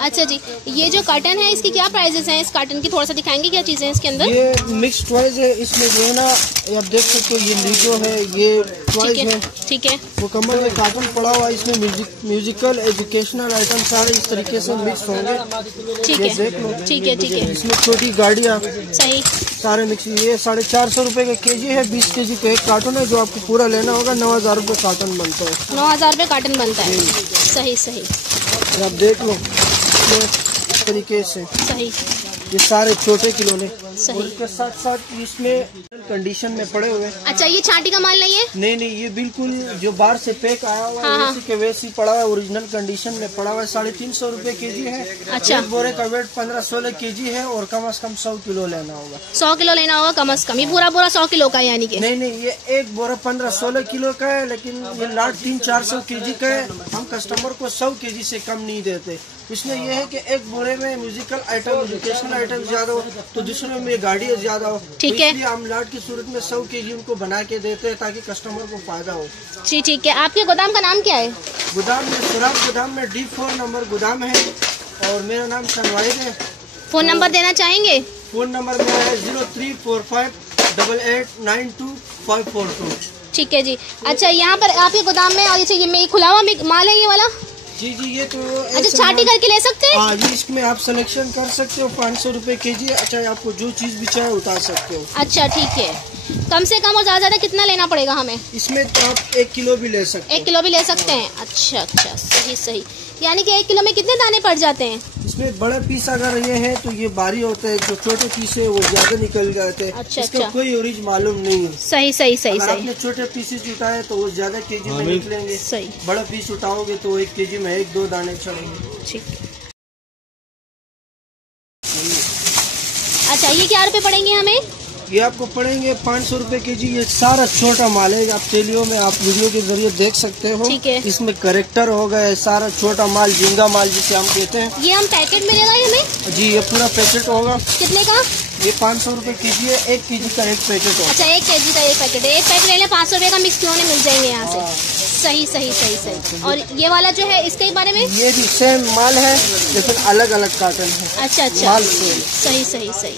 अच्छा जी, ये जो कार्टन है इसकी क्या प्राइजेस हैं? इस कार्टन की थोड़ा सा दिखाएंगे क्या चीजें इसके अंदर? ये मिक्स टॉयज है, इसमें जो है ना आप देख सकते हो, ये लीगो है, ये टॉयज है। ठीक है, मुकम्मल में कार्टन पड़ा हुआ है, इसमें म्यूजिकल एजुकेशनल आइटम सारे इस तरीके से मिक्स होंगे। ठीक है, देख लो, ठीक है, ठीक है। इसमें छोटी गाड़ियाँ सही, सारे मिक्स। ये 450 रुपए का केजी है, 20 केजी का एक कार्टन है, जो आपको पूरा लेना होगा। 9000 रुपये कार्टन बनता है। 9000 रुपये कार्टन बनता है। सही सही, आप देख लो इस तरीके से। सही, ये सारे छोटे खिलौने सही। और इसके साथ साथ इसमें कंडीशन में पड़े हुए। अच्छा, ये छांटी का माल नहीं है? नहीं, ये बिल्कुल जो बाहर से पैक आया हुआ है, हाँ, वैसे के वैसे ही पड़ा हुआ है, ओरिजिनल कंडीशन में पड़ा हुआ है। 350 रुपए केजी है। अच्छा, एक बोरे का वेट 15-16 केजी है और कम से कम 100 किलो लेना होगा। 100 किलो लेना होगा कम से कम। ये पूरा 100 किलो का है यानी कि? नहीं, ये एक बोरा 15-16 किलो का है, लेकिन ये लाट 300-400 केजी का है। हम कस्टमर को 100 केजी से कम नहीं देते। इसमें यह है कि एक बोरे में म्यूजिकल आइटम, एजुकेशनल आइटम ज्यादा हो तो दूसरे में गाड़ी ज्यादा हो। ठीक है, इसलिए हम लाट की सूरत में 100 केजी उनको बना के देते हैं ताकि कस्टमर को फायदा हो। जी ठीक है। आपके गोदाम का नाम क्या है? गोदाम में सुराब गोदाम में D4 नंबर गोदाम है और मेरा नाम सनवाइद है। फोन नंबर देना चाहेंगे? फोन नंबर मेरा है 034588924542। ठीक है जी। अच्छा, यहाँ पर आपके गोदाम में और ये खुला हुआ माल है ये वाला? जी, ये तो अच्छा, छाटी करके ले सकते हैं? हाँ जी, इसमें आप सिलेक्शन कर सकते हो। 500 रुपए केजी। अच्छा, आपको जो चीज भी चाहे उतार सकते हो। अच्छा, ठीक है। कम से कम और ज्यादा कितना लेना पड़ेगा हमें? इसमें तो आप 1 किलो भी ले सकते हैं। 1 किलो भी ले सकते हैं? अच्छा, सही सही। यानी कि 1 किलो में कितने दाने पड़ जाते हैं? इसमें बड़ा पीस अगर ये है तो ये भारी होता है, जो छोटे पीस है वो ज्यादा निकल जाते हैं। अच्छा, कोई ओरिज मालूम नहीं है। सही। आपने छोटे पीसेज उठाए तो वो ज्यादा केजी में निकलेंगे। सही। बड़ा पीस उठाओगे तो 1 केजी में 1-2 दाने चढ़ेंगे। ठीक। अच्छा, ये क्या रुपए पड़ेंगे हमें? ये आपको पड़ेंगे 500 रुपए केजी। ये सारा छोटा माल है, आप टेलियो में आप वीडियो के जरिए देख सकते हो। ठीक है। इसमें करेक्टर हो गए, सारा छोटा माल, झींगा माल जिसे हम कहते हैं। ये हम पैकेट मिलेगा हमें? जी, ये पूरा पैकेट होगा। कितने का? ये 500 रुपए केजी है। 1 केजी का एक पैकेट होगा। अच्छा, 1 केजी का एक पैकेट है। एक पैकेट लेने 500 रुपए का मिक्स खिलौने मिल जाएंगे यहाँ से। सही। और ये वाला जो है इसके बारे में? ये भी सेम माल है लेकिन अलग अलग कार्टन है। अच्छा, माल सही।